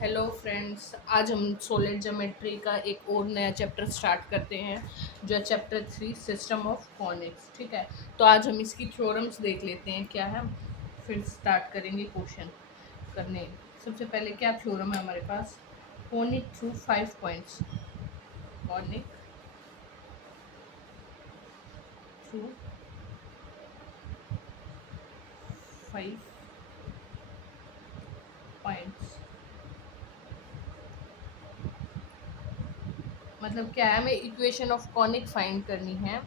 Hello friends, आज हम solid geometry का एक और नया चैप्टर स्टार्ट करते हैं जो है चैप्टर 3 सिस्टम ऑफ कॉनिक्स। ठीक है, तो आज हम इसकी थ्योरम्स देख लेते हैं क्या है, फिर स्टार्ट करेंगे क्वेश्चन करने। सबसे पहले क्या थ्योरम है हमारे पास, conic through 5 points. Conic through 5 points मतलब क्या है, हमें इक्वेशन ऑफ कॉनिक फाइंड करनी है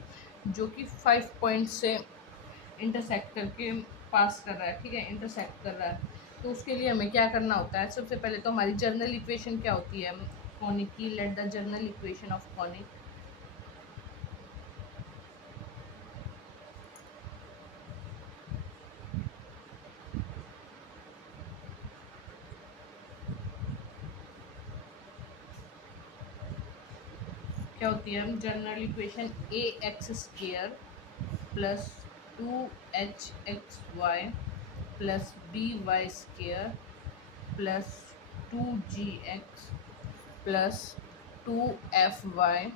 जो कि 5 पॉइंट से इंटरसेक्ट करके पास कर रहा है। ठीक है, इंटरसेक्ट कर रहा है। तो उसके लिए हमें क्या करना होता है, सबसे पहले तो हमारी जर्नल इक्वेशन क्या होती है कॉनिक की। Let the general equation of conic क्या होती है, general equation A X square plus 2hxy plus by² plus 2gx plus 2fy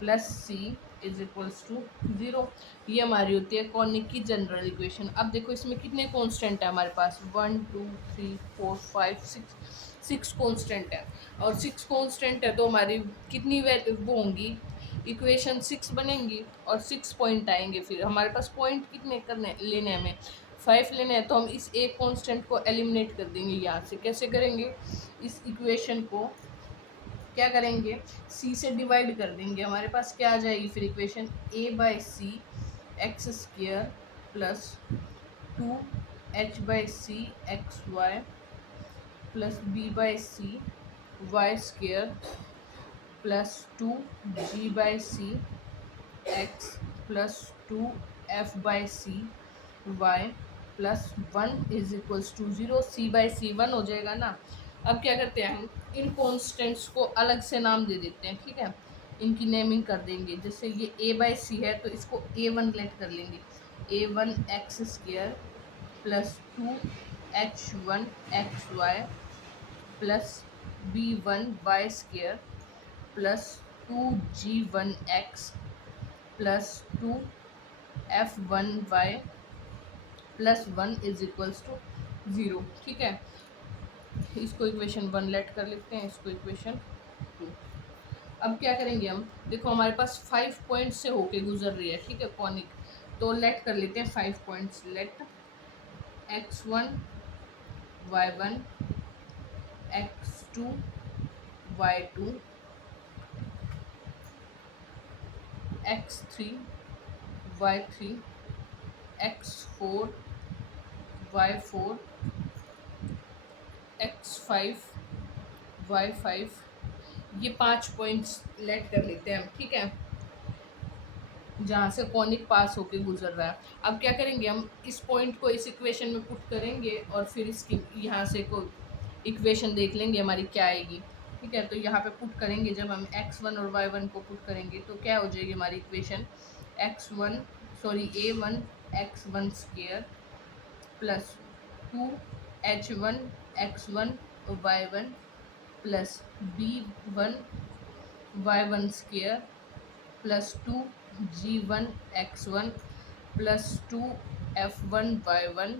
plus C is equals to 0। ये हमारी होती है कॉनिक की जनरल इक्वेशन। अब देखो इसमें कितने कांस्टेंट है हमारे पास, 1 2 3 4 5 6 कांस्टेंट है। और 6 कांस्टेंट है तो हमारी कितनी वो होंगी, इक्वेशन 6 बनेंगी और 6 पॉइंट आएंगे। फिर हमारे पास पॉइंट कितने करने लेने हैं, हमें 5 लेने हैं। तो हम इस एक कांस्टेंट को एलिमिनेट कर देंगे यहाँ से। कैसे करेंगे, इस इक्वेशन को क्या करेंगे, सी से डिवाइड कर देंगे। हमारे पास क्या आ जाएगी फिर equation, a/c x² plus 2h/c xy plus b/c y² plus 2g/c x plus 2f/c y plus 1 is equals to 0। c/c 1 हो जाएगा ना। अब क्या करते हैं, हम इन कॉन्स्टेंट्स को अलग से नाम दे देते हैं। ठीक है, इनकी नेमिंग कर देंगे। जैसे ये a/c है तो इसको a1 लेट कर लेंगे, a1x² plus 2h1xy plus b1y² plus 2g1x plus 2f1y plus 1 is equals to 0। ठीक है, इसको इक्वेशन 1 लेट कर लेते हैं, इसको इक्वेशन 2। अब क्या करेंगे हम, देखो हमारे पास 5 पॉइंट से होके गुजर रही है। ठीक है, कॉनिक, तो लेट कर लेते हैं 5 points. Late x1 y1 x2 y2 x3 y3 x4 y4 x5 y5, ये 5 पॉइंट्स लेट कर लेते हैं हम। ठीक है, जहाँ से कॉनिक पास होके गुजर रहा है। अब क्या करेंगे, हम इस पॉइंट को इस इक्वेशन में पुट करेंगे और फिर इसकी यहाँ से को इक्वेशन देख लेंगे हमारी क्या आएगी। ठीक है, तो यहाँ पे पुट करेंगे, जब हम x1 और y1 को पुट करेंगे तो क्या हो जाएगी हमारी equation, a1 x1² plus 2h1 x1 y1 plus b1 y1² plus 2g1 x1 plus 2f1 y1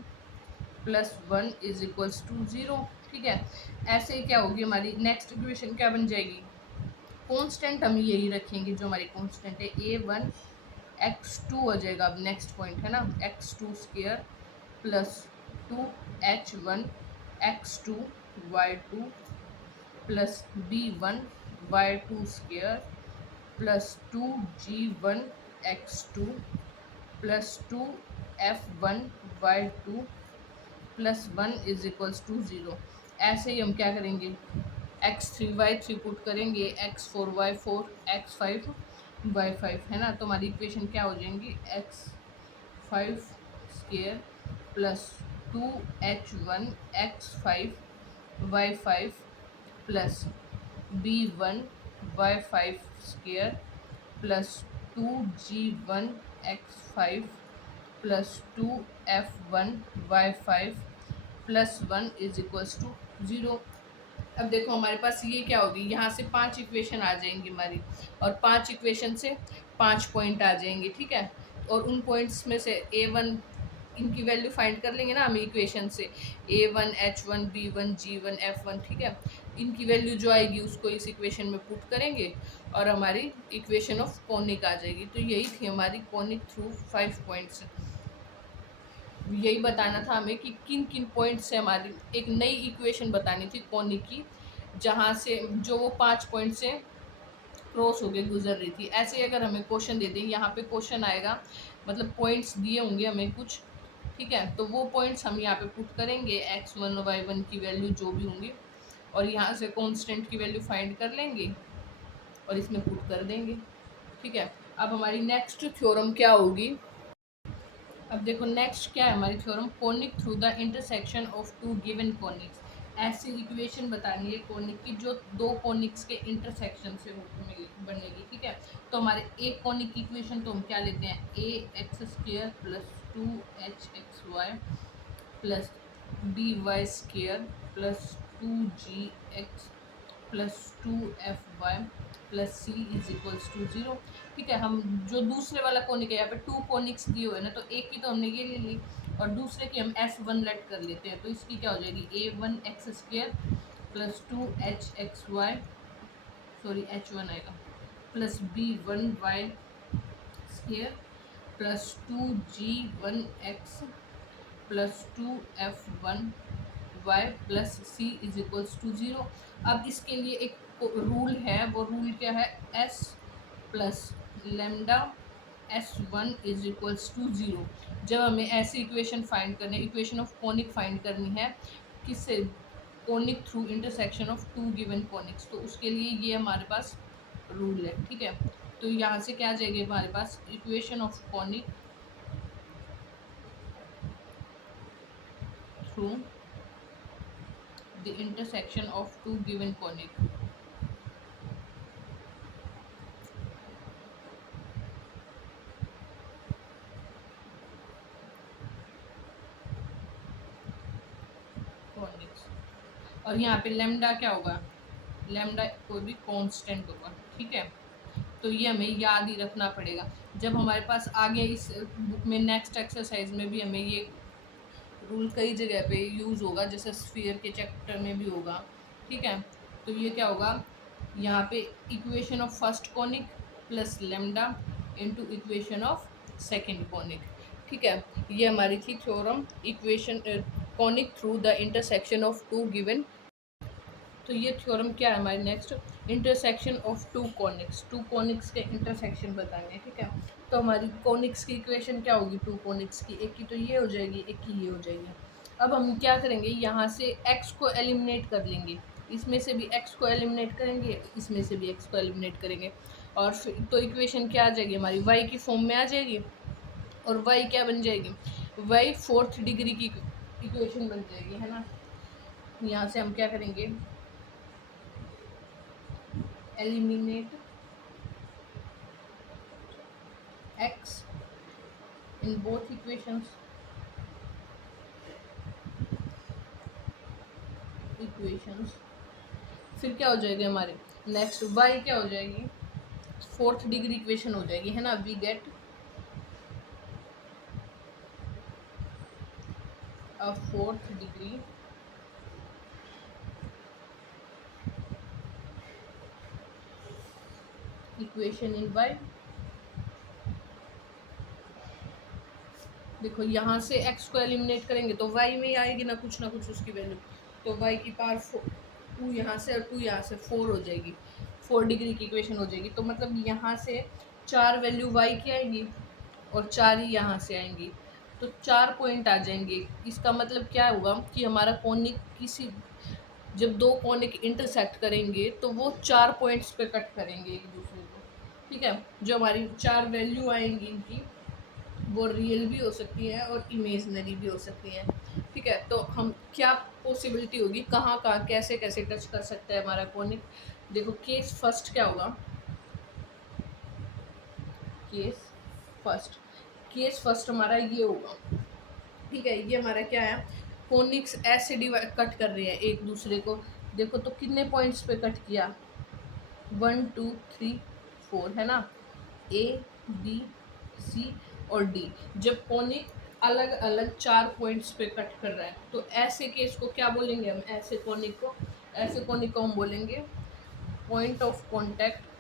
plus 1 is equals to 0। ठीक है, ऐसे ही क्या होगी हमारी नेक्स्ट इक्वेशन, क्या बन जाएगी, कांस्टेंट हम यही रखेंगे जो हमारी कांस्टेंट है, a1 x2 हो जाएगा। अब नेक्स्ट पॉइंट है ना, x2² plus 2h1 x2 y2 plus b1 y2² plus 2g1 x2 plus 2f1 y2 plus 1 is equals to 0। ऐसे ही हम क्या करेंगे, x3 y3 पुट करेंगे, x4 y4 x5 y5, है ना। तो हमारी इक्वेशन क्या हो जाएंगी, x5² plus 2h1 x5 y5 plus b1 y5² plus 2g1 x5 plus 2f1 y5 plus 1 is equals to 0। अब देखो हमारे पास ये क्या होगी, यहाँ से 5 इक्वेशन आ जाएंगी हमारी, और 5 इक्वेशन से 5 पॉइंट आ जाएंगे, ठीक है। और उन पॉइंट्स में से A1 इनकी वैल्यू फाइंड कर लेंगे ना हम इक्वेशन से, A1 H1 B1 G1 F1, ठीक है। इनकी वैल्यू जो आएगी उसको इस इक्वेशन में पुट करेंगे और हमारी इक्वेशन ऑफ कॉनिक आ जाएगी। तो यही थी हमारी कॉनिक थ्रू 5 पॉइंट्स। यही बताना था हमें कि किन किन पॉइंट से हमारी एक नई इक्वेशन बतानी थी कॉनिक की, जहाँ से जो वो 5 पॉइंट से क्रॉस होके गुजर रही थी। ऐसे अगर हमें क्वेश्चन दे दें, यहाँ पे क्वेश्चन आएगा, मतलब पॉइंट्स दिए होंगे हमें कुछ, ठीक है। तो वो पॉइंट्स हम यहाँ पे पुट करेंगे, x1 y1 की वैल्यू जो भी होंगी, और यहाँ से कांस्टेंट की वैल्यू फाइंड कर लेंगे और इसमें पुट कर देंगे, ठीक है। अब हमारी नेक्स्ट थ्योरम क्या होगी, अब देखो नेक्स्ट क्या है हमारी theorem, conic through the intersection of two given conics. ऐसी इक्वेशन बतानी है कोनिक की जो दो कोनिक्स के इंटरसेक्शन से बनेगी, ठीक है। तो हमारे एक कोनिक की इक्वेशन तो हम क्या लेते हैं, A X square plus 2hxy plus dy² plus 2gx plus 2fy plus C is equals to 0, ठीक है। हम जो दूसरे वाला कोनिक है, यहाँ पे 2 कोनिक्स दिए हुए हैं ना, तो एक की तो हमने ये ले ली और दूसरे की हम S1 लेट कर लेते हैं। तो इसकी क्या हो जाएगी, A1x² plus 2hxy, sorry H1 आएगा, plus B1y² plus 2g1x plus 2f1y plus C is equals to 0। अब इसके लिए एक रूल है, वो रूल क्या है, s plus lambda S1 is equals to 0। जब हमें ऐसी इक्वेशन फाइंड करनी है, इक्वेशन ऑफ कोनिक फाइंड करनी है, किससे, conic through intersection of two given conics, तो उसके लिए ये हमारे पास रूल है, ठीक है। तो यहाँ से क्या आ जाएगी हमारे पास, equation of conic through the intersection of two given conic, और यहाँ पे लेमडा क्या होगा, लेमडा कोई भी कांस्टेंट होगा, ठीक है। तो ये हमें याद ही रखना पड़ेगा। जब हमारे पास आगे इस बुक में नेक्स्ट एक्सरसाइज में भी हमें ये रूल कई जगह पे यूज़ होगा, जैसे स्फीयर के चैप्टर में भी होगा, ठीक है। तो ये क्या होगा, यहाँ पे equation of first conic plus lambda into equation of second conic, ठीक है। ये हमारी थी theorem equation conic through the intersection of two given. तो ये थ्योरम क्या है हमारी next, intersection of two conics के इंटरसेक्शन बताने हैं, ठीक है। तो हमारी कॉनिक्स की इक्वेशन क्या होगी, टू कॉनिक्स की, एक की तो ये हो जाएगी, एक की ये हो जाएगी। अब हम क्या करेंगे, यहाँ से x को एलिमिनेट कर लेंगे, इसमें से भी x को एलिमिनेट करेंगे, इसमें से भी x को एलिमिनेट करेंगे, और फिर तो इक्वेशन क्या आ जाएगी हमारी, y की फॉर्म में आ जाएगी, और y क्या बन जाएगी, y फोर्थ डिग्री की इक्वेशन बन जाएगी, है ना। यहाँ से हम क्या करेंगे, eliminate x in both equations, फिर क्या हो जाएगा हमारे नेक्स्ट, y क्या हो जाएगी, फोर्थ डिग्री इक्वेशन हो जाएगी, है ना। We get a fourth degree equation in y। देखो यहाँ से x को एलिमिनेट करेंगे तो y में ही आएगी ना कुछ उसकी वैल्यू, तो y की पावर 2 यहाँ से और 2 यहाँ से 4 हो जाएगी, 4 डिग्री की इक्वेशन हो जाएगी। तो मतलब यहाँ से 4 वैल्यू y की आएंगी और 4 ही यहाँ से आएंगी, तो 4 पॉइंट आ जाएंगे। इसका मतलब क्या होगा कि हमारा कोनिक किसी, जब दो कोनिक इंटरसेक्ट करेंगे तो वो 4 पॉइंट्स पे कट करेंगे एक दूसरे को, ठीक है। जो हमारी 4 वैल्यू आएंगी इनकी, वो रियल भी हो सकती है और इमेजनरी भी हो सकती है, ठीक है। तो हम क्या पॉसिबिलिटी होगी, कहाँ कहाँ कैसे कैसे टच कर सकता है हमारा कोनिक। देखो केस फर्स्ट क्या होगा, केस केस फर्स्ट हमारा ये होगा, ठीक है। ये हमारा क्या है, कोनिक्स ऐसे कट कर रहे हैं एक दूसरे को, देखो तो कितने पॉइंट्स पे कट किया, 1 2 3 4 है ना, ए बी सी और डी। जब कोनिक अलग अलग 4 पॉइंट्स पे कट कर रहा है तो ऐसे केस को क्या बोलेंगे हम, ऐसे कोनिक को, ऐसे कोनिक को हम बोलेंगे point of contact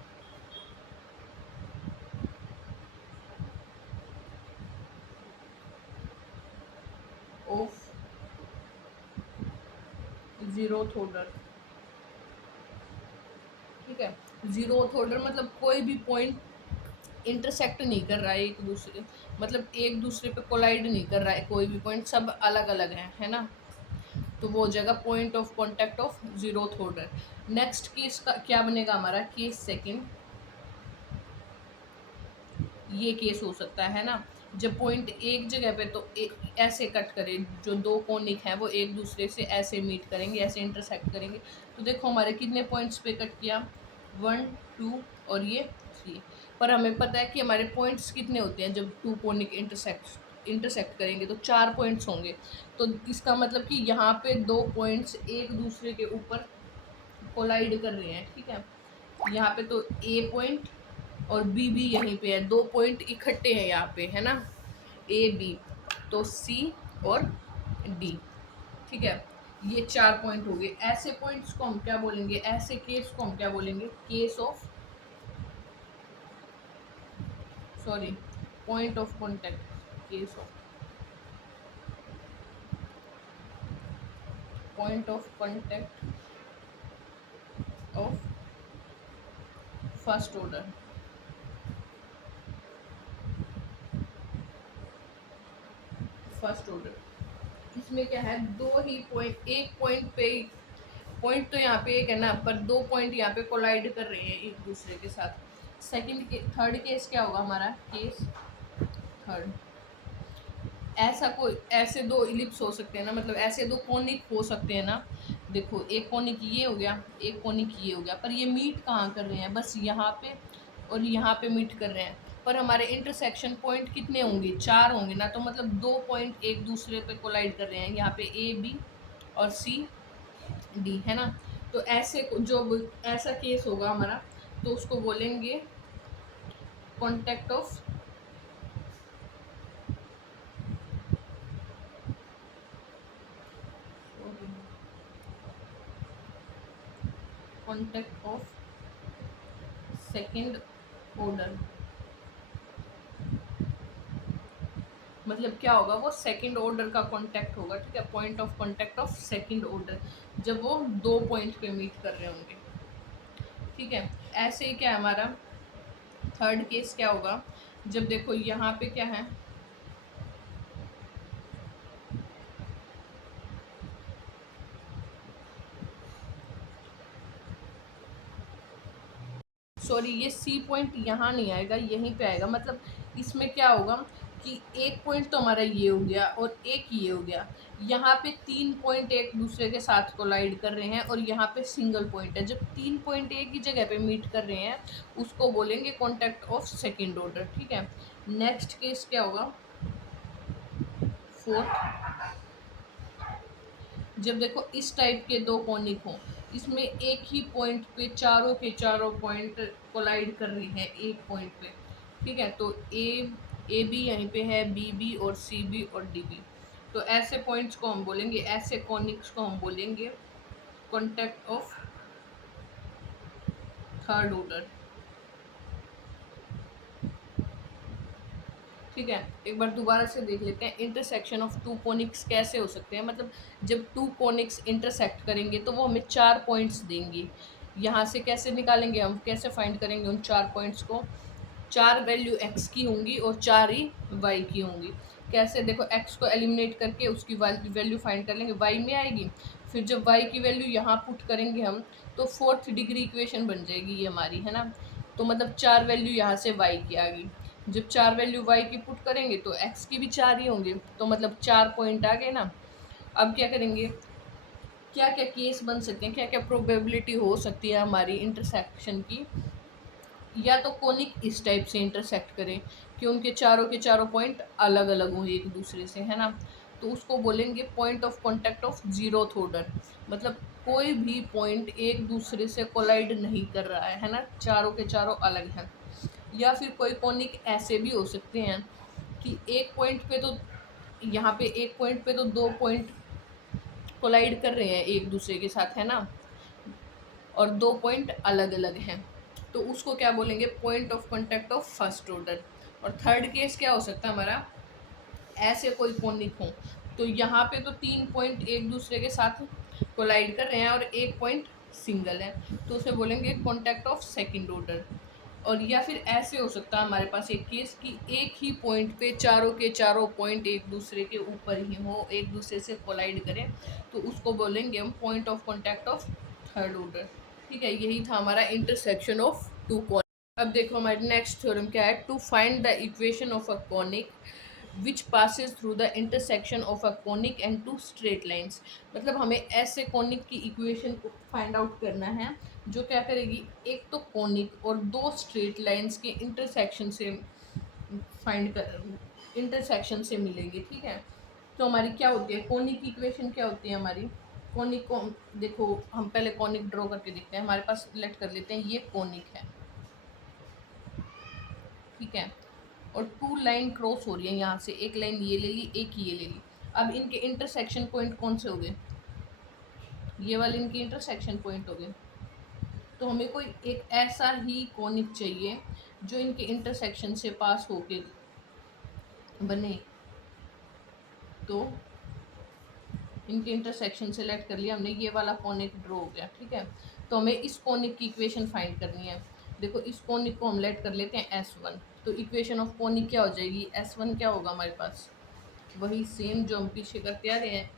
of zeroth order. ठीक है, जीरोथ ऑर्डर मतलब कोई भी पॉइंट इंटरसेक्ट नहीं कर रहा है एक दूसरे, मतलब एक दूसरे पे कोलाइड नहीं कर रहा है कोई भी पॉइंट, सब अलग अलग है ना, तो वो हो जाएगा point of contact of zeroth order. Next case का क्या बनेगा हमारा, केस सेकंड, ये केस हो सकता है ना, जब पॉइंट एक जगह पे तो ऐसे कट करे, जो दो कोनिक हैं वो एक दूसरे से ऐसे मीट करेंगे, ऐसे इंटरसेक्ट करेंगे, तो देखो हमारे कितने पॉइंट्स पे कट किया, 1 2 और ये 3। पर हमें पता है कि हमारे पॉइंट्स कितने होते हैं जब टू कोनिक इंटरसेक्ट करेंगे तो 4 पॉइंट्स होंगे। तो इसका मतलब कि यहाँ पे 2 पॉइंट्स एक दूसरे के ऊपर कोलाइड कर रहे हैं। ठीक है, यहाँ पे तो ए पॉइंट और बी भी यहीं पे है, 2 पॉइंट इकट्ठे हैं यहाँ पे, है ना, ए बी, तो सी और डी। ठीक है, ये 4 पॉइंट हो गए। ऐसे पॉइंट्स को हम क्या बोलेंगे, ऐसे केस को हम क्या बोलेंगे, case of, sorry, point of contact, case of point of contact of first order. First order इसमें क्या है, दो ही पॉइंट, एक पॉइंट पे, पॉइंट तो यहाँ पे एक है ना, पर 2 पॉइंट यहाँ पे कोलाइड कर रहे हैं एक दूसरे के साथ। सेकंड के थर्ड केस क्या होगा हमारा, केस थर्ड, ऐसा कोई, ऐसे 2 इलिप्स हो सकते हैं ना, मतलब ऐसे 2 कोनिक हो सकते हैं ना, देखो एक कोनिक ये हो गया, एक कोनिक ये हो गया, पर ये मीट कहाँ कर रहे हैं, बस यहाँ पे और यहाँ पे मीट कर रहे हैं, पर हमारे इंटरसेक्शन पॉइंट कितने होंगे, 4 होंगे ना, तो मतलब 2 पॉइंट एक दूसरे पे कोलाइड कर रहे हैं, यहाँ पे ए बी और सी डी, है ना। तो ऐसे जो ऐसा केस होगा हमारा, तो उसको बोलेंगे contact of contact of second order. मतलब क्या होगा, वो सेकंड ऑर्डर का कांटेक्ट होगा। ठीक है, point of contact of second order, जब वो 2 पॉइंट पे मीट कर रहे होंगे। ठीक है, ऐसे ही क्या है हमारा थर्ड केस क्या होगा, जब देखो यहाँ पे क्या है, सॉरी, ये सी पॉइंट यहाँ नहीं आएगा, यहीं पे आएगा। मतलब इसमें क्या होगा कि एक पॉइंट तो हमारा ये हो गया और एक ये हो गया, यहाँ पे 3 पॉइंट एक दूसरे के साथ कोलाइड कर रहे हैं और यहाँ पे सिंगल पॉइंट है। जब 3 पॉइंट एक ही जगह पे मीट कर रहे हैं उसको बोलेंगे कॉन्टेक्ट ऑफ सेकेंड ऑर्डर। ठीक है, नेक्स्ट केस क्या होगा, फोर्थ, जब देखो इस टाइप के 2 कोनिक हों, इसमें एक ही पॉइंट पे चारों के चारों पॉइंट कोलाइड कर रही हैं एक पॉइंट पे। ठीक है, तो ए बी यहीं पे है, बी बी और सी बी और डी बी, तो ऐसे पॉइंट्स को हम बोलेंगे, ऐसे कॉनिक्स को हम बोलेंगे कॉन्टेक्ट ऑफ थर्ड ऑर्डर। ठीक है, एक बार दोबारा से देख लेते हैं, इंटरसेक्शन ऑफ 2 कोनिक्स कैसे हो सकते हैं। मतलब जब 2 कोनिक्स इंटरसेक्ट करेंगे तो वो हमें 4 पॉइंट्स देंगे। यहाँ से कैसे निकालेंगे हम, कैसे फाइंड करेंगे उन 4 पॉइंट्स को, 4 वैल्यू x की होंगी और 4 ही y की होंगी। कैसे, देखो x को एलिमिनेट करके उसकी वैल्यू फाइंड कर लेंगे, y में आएगी, फिर जब y की वैल्यू यहाँ पुट करेंगे हम तो 4th डिग्री इक्वेशन बन जाएगी ये हमारी, है ना। तो मतलब 4 वैल्यू यहाँ से y की आ गई, जब 4 वैल्यू y की पुट करेंगे तो x की भी 4 ही होंगे, तो मतलब 4 पॉइंट आ गए ना। अब क्या करेंगे, क्या क्या केस बन सकते हैं, क्या क्या प्रोबेबिलिटी हो सकती है हमारी इंटरसेक्शन की, या तो कोनिक इस टाइप से इंटरसेक्ट करें कि उनके चारों के चारों पॉइंट अलग अलग हों एक दूसरे से, है ना। तो उसको बोलेंगे point of contact of zeroth order. मतलब कोई भी पॉइंट एक दूसरे से कोलाइड नहीं कर रहा है ना, चारों के चारों अलग हैं। या फिर कोई कॉनिक ऐसे भी हो सकते हैं कि एक पॉइंट पे तो, यहाँ पे एक पॉइंट पे तो दो पॉइंट कोलाइड कर रहे हैं एक दूसरे के साथ, है ना, और दो पॉइंट अलग अलग हैं, तो उसको क्या बोलेंगे, point of contact of first order. और थर्ड केस क्या हो सकता है हमारा, ऐसे कोई कॉनिक हो तो यहाँ पे तो तीन पॉइंट एक दूसरे के साथ कोलाइड कर रहे हैं और एक पॉइंट सिंगल है, तो उसे बोलेंगे कॉन्टैक्ट ऑफ सेकंड ऑर्डर। और या फिर ऐसे हो सकता है हमारे पास एक केस कि एक ही पॉइंट पे चारों के चारों पॉइंट एक दूसरे के ऊपर ही हो, एक दूसरे से कोलाइड करें, तो उसको बोलेंगे हम point of contact of third order. ठीक है, यही था हमारा इंटरसेक्शन ऑफ टू कॉनिक। अब देखो हमारे नेक्स्ट थ्योरम क्या है, to find the equation of a conic which passes through the intersection of a conic and two straight lines. मतलब हमें ऐसे कॉनिक की इक्वेशन को फाइंड आउट करना है जो क्या करेगी, एक तो कॉनिक और दो स्ट्रेट लाइन्स के इंटरसेक्शन से इंटरसेक्शन से मिलेंगे। ठीक है, तो हमारी क्या होती है कॉनिक की इक्वेशन, क्या होती है हमारी कॉनिक को, देखो हम पहले कॉनिक ड्रॉ करके देखते हैं। हमारे पास लेट कर लेते हैं ये कॉनिक है, ठीक है, और टू लाइन क्रॉस हो रही है यहाँ से, एक लाइन ये ले ली, एक ये ले ली। अब इनके इंटरसेक्शन पॉइंट कौन से हो गए, ये वाले इनके इंटरसेक्शन पॉइंट हो गए। तो हमें कोई एक ऐसा ही कॉनिक चाहिए जो इनके इंटरसेक्शन से पास होके बने। तो इनके इंटरसेक्शन सेलेक्ट कर लिया हमने, ये वाला कॉनिक ड्रॉ हो गया। ठीक है, तो हमें इस कॉनिक की इक्वेशन फाइंड करनी है। देखो इस कॉनिक को हम लेट कर लेते हैं S1, तो इक्वेशन ऑफ कॉनिक क्या हो जाएगी, S1 क्या होगा हमारे पास, वही सेम जो हम पीछे करते आ रहे हैं,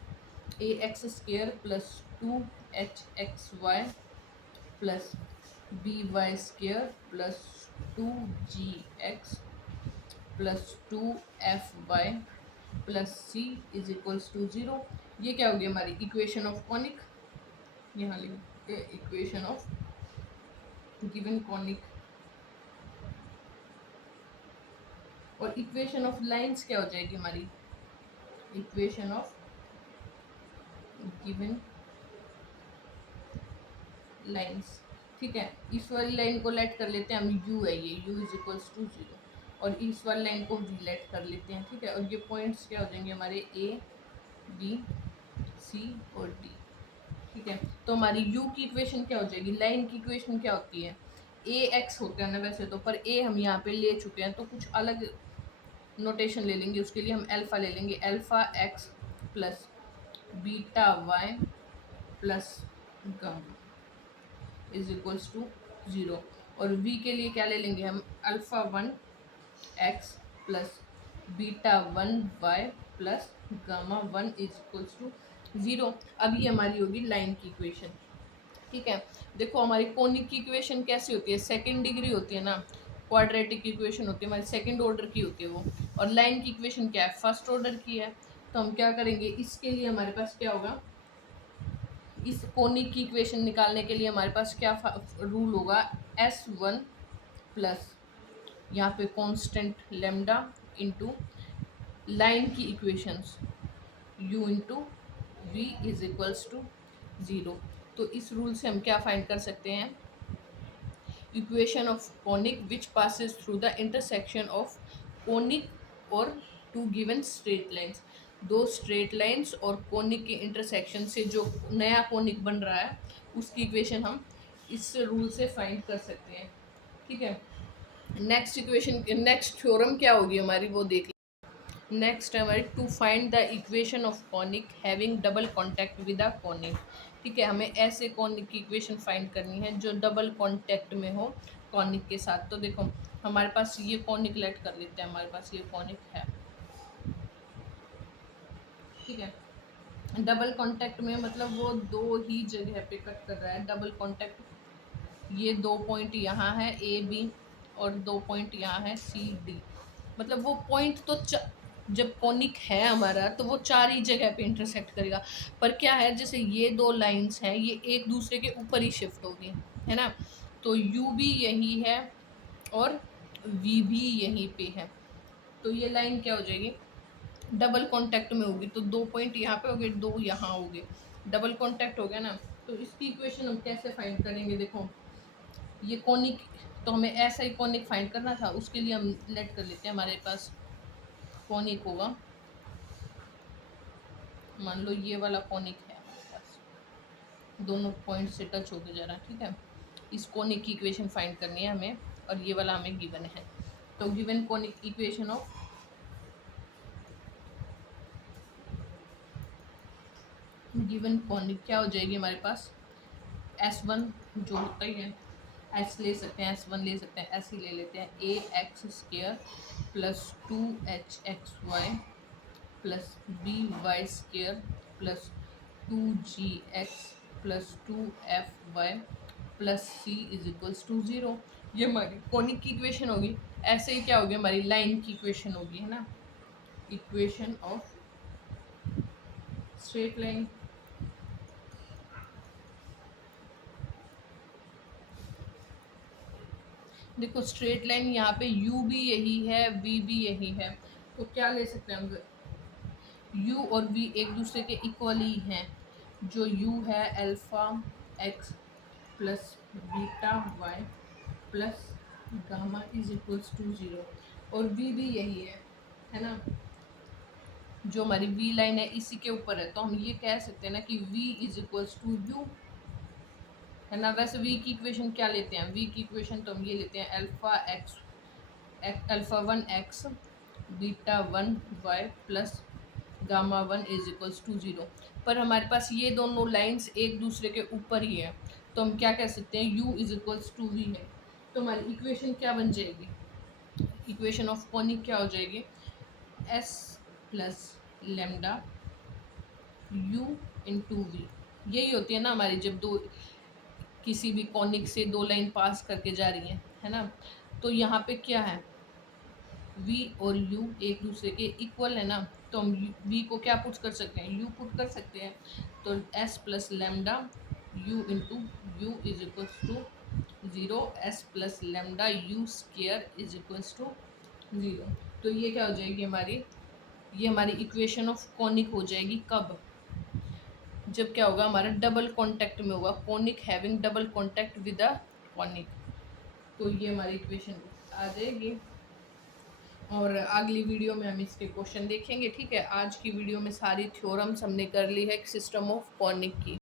ax² plus 2hxy plus by² plus 2gx plus 2fy plus c is equals to 0। ये क्या होगी हमारी इक्वेशन ऑफ कॉनिक, यहाँ लिखते इक्वेशन ऑफ गिवन कॉनिक। और इक्वेशन ऑफ लाइंस क्या हो जाएगी हमारी, इक्वेशन ऑफ गिवन लाइंस। ठीक है, इस वाली लाइन को लेट कर लेते हैं हम, u है ये, u इज इक्वल्स टू 0, और इस वाली लाइन को v लेट कर लेते हैं। ठीक है, और ये पॉइंट्स क्या हो जाएंगे हमारे a b c और d। ठीक है, तो हमारी u की इक्वेशन क्या हो जाएगी, लाइन की इक्वेशन क्या होती है, ax होता है ना वैसे तो, पर a हम यहाँ पे ले चुके हैं तो कुछ अलग नोटेशन ले लेंगे, उसके लिए हम अल्फा ले लेंगे, alpha x plus beta y plus gamma is equals to 0। और v के लिए क्या ले लेंगे हम, alpha 1 x plus beta 1 y plus gamma 1 is equals to 0। अब ये हमारी होगी लाइन की इक्वेशन। ठीक है, देखो हमारी कोनिक की इक्वेशन कैसी होती है, सेकंड डिग्री होती है ना, क्वाड्रेटिक इक्वेशन होती है हमारी, सेकंड ऑर्डर की होती है वो। और लाइन की इक्वेशन क्या है, फर्स्ट ऑर्डर की है। तो हम क्या करेंगे, इसके लिए हमारे पास क्या होगा, इस कोनिक की इक्वेशन निकालने के लिए हमारे पास क्या रूल होगा, S1 प्लस यहाँ पे कांस्टेंट लेमडा इंटू लाइन की equations u into v is equals to 0। तो इस रूल से हम क्या फाइंड कर सकते हैं, equation of conic which passes through the intersection of conic और टू गिवन स्ट्रेट लाइन्स। दो स्ट्रेट लाइन्स और कोनिक के इंटरसेक्शन से जो नया कोनिक बन रहा है उसकी इक्वेशन हम इस रूल से फाइंड कर सकते हैं। ठीक है, नेक्स्ट इक्वेशन, नेक्स्ट थ्योरम क्या होगी हमारी वो देख। नेक्स्ट है हमारी to find the equation of conic having double contact with a conic. ठीक है, हमें ऐसे कॉनिक की इक्वेशन फाइंड करनी है जो डबल कॉन्टैक्ट में हो कॉनिक के साथ। तो देखो हमारे पास ये कॉनिक लेट कर लेते हैं, हमारे पास ये कॉनिक है। ठीक है, डबल कॉन्टैक्ट में मतलब वो दो ही जगह पे कट कर रहा है, डबल कॉन्टैक्ट, ये दो पॉइंट यहाँ है ए बी और दो पॉइंट यहाँ है सी डी। मतलब वो पॉइंट तो जब कॉनिक है हमारा तो वो चार ही जगह पे इंटरसेक्ट करेगा। पर क्या है, जैसे ये दो लाइंस हैं ये एक दूसरे के ऊपर ही शिफ्ट होगी, है ना, तो यू भी यही है और वी भी यहीं पे है, तो ये लाइन क्या हो जाएगी, डबल कॉन्टैक्ट में होगी तो 2 पॉइंट यहाँ पे हो गए, 2 यहाँ हो गए, डबल कॉन्टैक्ट हो गया ना। तो इसकी इक्वेशन हम कैसे फाइंड करेंगे? देखो ये कॉनिक, तो हमें ऐसा ही कॉनिक फाइंड करना था, उसके लिए हम लेट कर लेते हैं। हमारे पास कॉनिक होगा, मान लो ये वाला कॉनिक है हमारे पास, दोनों पॉइंट से टच होके जा रहा है, ठीक है। इस कॉनिक की इक्वेशन फाइंड करनी है हमें, और ये वाला हमें गिवन है। तो given conic equation of given conic क्या हो जाएगी हमारे पास? S1 जो होता ही है, S ले सकते हैं, S1 ले सकते हैं, S ही ले लेते हैं, ax² plus 2hxy plus by² plus 2gx plus 2fy plus c is equals to 0। ये हमारी कॉनिक की इक्वेशन होगी। ऐसे ही क्या होगी? हमारी लाइन की इक्वेशन होगी, है ना, इक्वेशन ऑफ स्ट्रेट लाइन। देखो स्ट्रेट लाइन यहाँ पे u भी यही है, v भी यही है, तो क्या ले सकते हैं हम? u और v एक दूसरे के इक्वल ही हैं। जो u है alpha x plus beta y plus gamma is equals to 0, और v भी यही है ना। जो हमारी v लाइन है इसी के ऊपर है, तो हम ये कह सकते हैं ना कि v is equals to u, है ना। वैसे v की इक्वेशन क्या लेते हैं? v की इक्वेशन तो हम ये लेते हैं alpha 1x beta 1y plus gamma 1 is equals to 0। पर हमारे पास ये दोनों लाइंस एक दूसरे के ऊपर ही है, तो हम क्या कह सकते हैं? u is equals to v है। तो हमारी इक्वेशन क्या बन जाएगी? इक्वेशन ऑफ कॉनिक क्या हो जाएगी? s plus lambda u into v. यही होती है ना हमारी, जब दो किसी भी कॉनिक से दो लाइन पास करके जा रही है ना। तो यहाँ पे क्या है? v और u एक दूसरे के इक्वल है ना, तो हम v को क्या पुट कर सकते हैं? u पुट कर सकते हैं। तो s plus lambda u into u is equals to 0, s plus lambda u² is equals to 0। तो ये क्या हो जाएगी हमारी? ये हमारी इक्वेशन ऑफ कॉनिक हो जाएगी। कब? जब क्या होगा? हमारा डबल कॉन्टैक्ट में होगा, conic having double contact with a conic. तो ये हमारी इक्वेशन आ जाएगी, और अगली वीडियो में हम इसके क्वेश्चन देखेंगे, ठीक है। आज की वीडियो में सारी थ्योरम्स हमने कर ली है सिस्टम ऑफ कॉनिक की।